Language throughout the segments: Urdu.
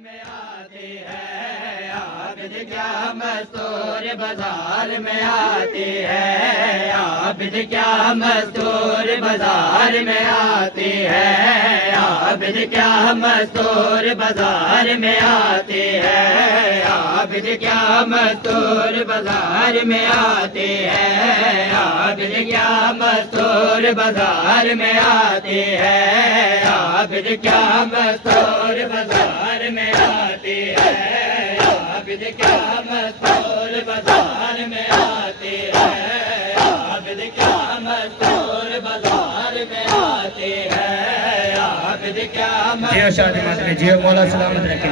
میں آتی ہے عابد کیا مستور بازار میں آتی ہے عابد کیا مستور بازار میں آتی ہے عابد کیا مستور بازار میں آتی ہے عابد کیا مستور بازار میں آتی ہے عابد کیا مستور بازار میں آتی ہے عابد کیا مستور بازار میں آتی ہے عابد کیا مستور بازار میں آتی ہے عابد کیا مستور بازار میں آتی ہے عابد کیا جیو شادی مات میں جیو مولا سلامت رکھے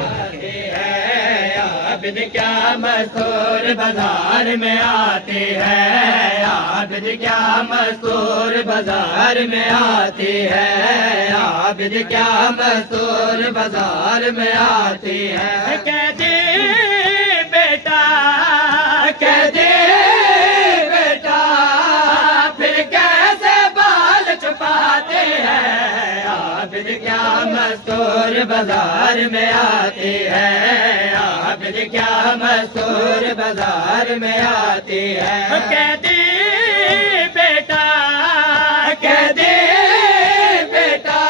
عابد کیا مستور بازار میں آتی ہے عابد کیا مستور بازار میں آتی ہے عابد کیا مستور بازار میں آتی ہے کہتے بیٹا کہتے بیٹا پھر کیسے بال چھپاتے ہیں عابد کیا مستور بازار میں آتی ہے عابد کیا مستور بازار میں آتی ہے کہتی بیٹا کہتی بیٹا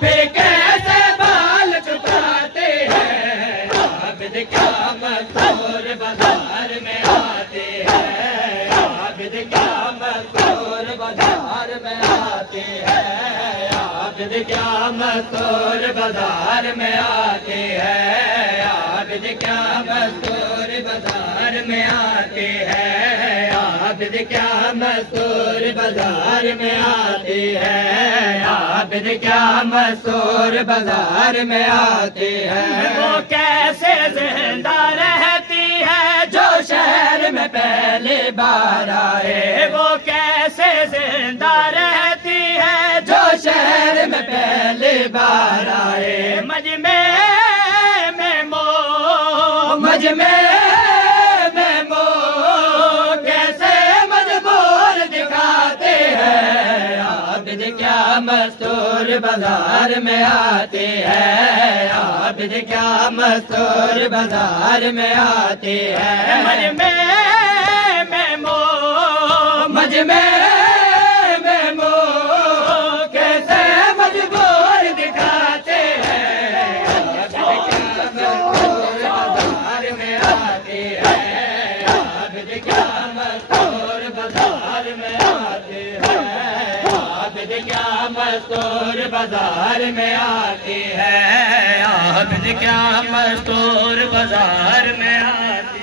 پھر کیسے بال چھپاتے ہیں عابد کیا مستور بازار میں آتی ہے عابد کیا مستور بازار میں آتی ہے عابد کیا مستور بازار میں آتی ہے عابد کیا مستور بازار میں آتی ہے عابد کیا مستور بازار میں آتی ہے عابد کیا مستور بازار میں آتی ہے وہ کیسے زندہ رہتی ہے جو شہر میں پہلی بار آئے وہ کیسے زندہ رہتی ہے جو شہر میں پہلی بار آئے مجمع میں مو کیسے مجبور دکھاتے ہیں عابد کیا مستور بازار میں آتی ہے عابد کیا مستور بازار میں آتی ہے مجمع میں مو کیسے مجبور دکھاتے ہیں عابد کیا مستور بازار میں آتی ہے عابد کیا مستور بازار میں آتی ہے عابد کیا مستور بازار میں آتی ہے عابد کیا مستور بازار میں آتی ہے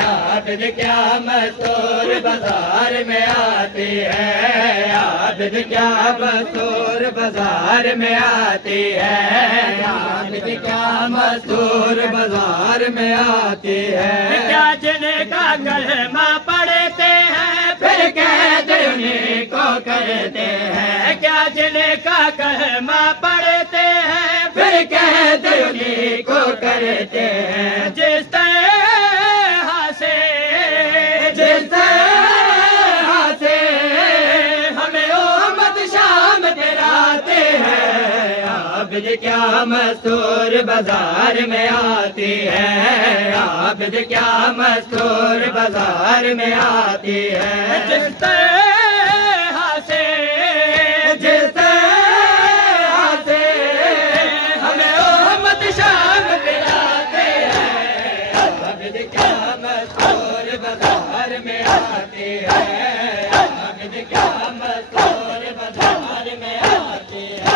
عابد کیا مستور بازار میں آتی ہے عابد کیا مستور بازار میں آتی ہے عابد کیا مستور بازار میں آتی ہے کیا جن کا کلمہ پڑھتے ہیں پھر قید انہیں کو کرتے ہیں کیا جن کا کلمہ پڑھتے ہیں پھر قید انہیں کو کرتے ہیں جس طرح سے ہمیں امت شام دلاتے ہیں عابد کیا مستور بازار میں آتی ہے عابد کیا مستور بازار میں آتی ہے جس طرح سے ہمیں امت شام دلاتے ہیں عابد کیا مستور بازار میں آتی ہے عابد کیا مستور بازار میں آتی ہے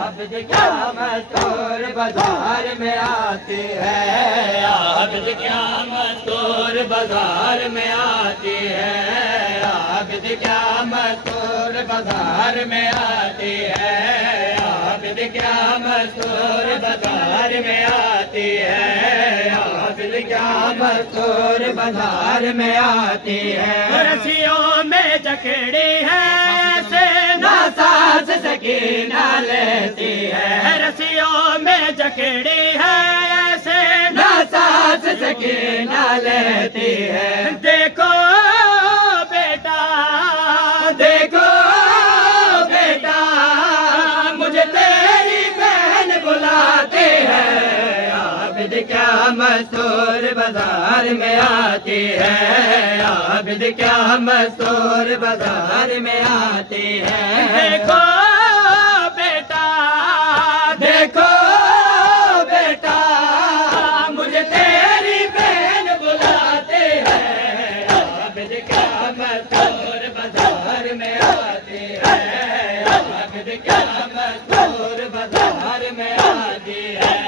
عابد کیا مستور بازار میں آتی ہے عابد کیا مستور بازار میں آتی ہے عابد کیا مستور بازار میں آتی ہے عابد کیا مستور بازار میں آتی ہے عابد کیا مستور بازار میں آتی ہے رسیوں میں جکڑی ہے ایسے ناساز سکینہ لیتی ہے رسیوں میں جکڑی ہے ایسے ناساز سکینہ لیتی ہے دیکھو بیٹا دیکھو بیٹا مجھے تیری بہن بلاتے کیا مستور بازار میں آتی ہے عابد کیا مستور بازار میں آتی ہے دیکھو بیٹا دیکھو بیٹا مجھے تیری بہن بلاتے ہیں عابد کیا مستور بازار میں آتی ہے عابد کیا مستور بازار میں آتی ہے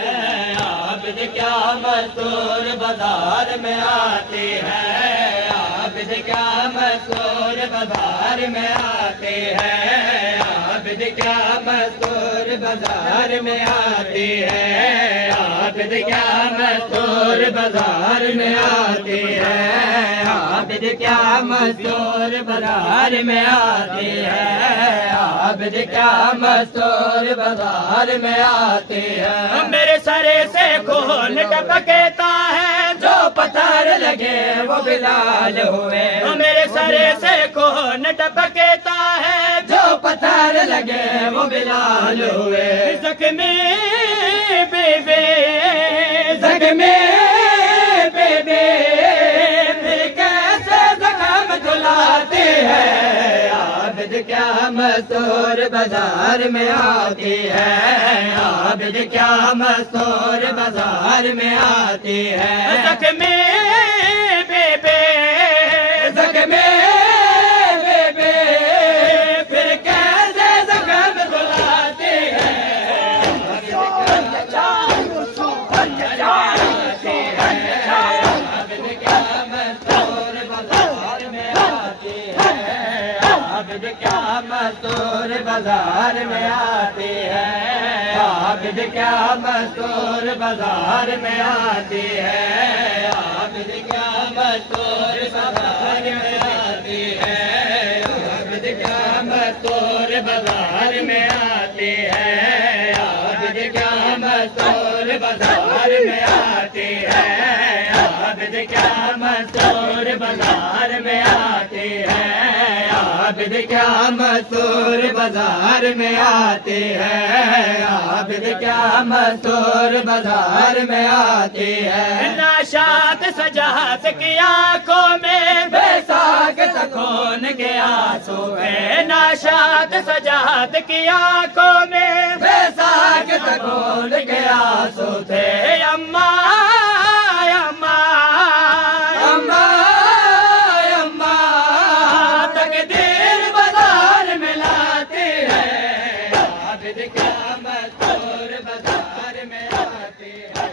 عابد کیا مستور بازار میں آتی ہے عابد کیا مستور بازار میں آتی ہے عابد کیا مستور بازار میں آتی ہے عابد کیا مستور بازار میں آتی ہے عابد کیا مستور بازار میں آتی ہے عابد کیا مستور بازار میں آتی ہے میرے سرے سے خون ٹپکتا ہے جو پتھر لگے وہ بلال ہوئے میرے سرے سے خون ٹپکتا ہے جو پتھر لگے وہ بلال ہوئے زخمی بی بی زخمی بی بی پھر کیسے زخم دھلاتی ہے عابد کیا مستور بازار میں آتی ہے عابد کیا مستور بازار میں آتی ہے زخمی بی بی زخمی بی بی پھر کیسے زخم دھلاتی ہے عابد کیا مستور بازار میں آتی ہے عابد کیا مستور بازار میں آتی ہے عابد کیا مستور بازار میں آتی ہے عابد کیا مستور بازار میں آتی ہے عابد کیا مستور بازار میں آتی ہے عابد کیا مستور بازار میں آتی ہے عابد کیا مستور بازار میں آتی ہے عابد کیا مستور بازار میں آتی ہے عابد کیا مستور بازار میں آتی ہے ناشاد سجاحت کی آنکھوں میں بے ساکت خون کے آنسو ہے ناشاد سجاحت کی آنکھوں میں بے ساکت خون کے آنسو تھے اماں کیا مستور بازار میں آتی ہے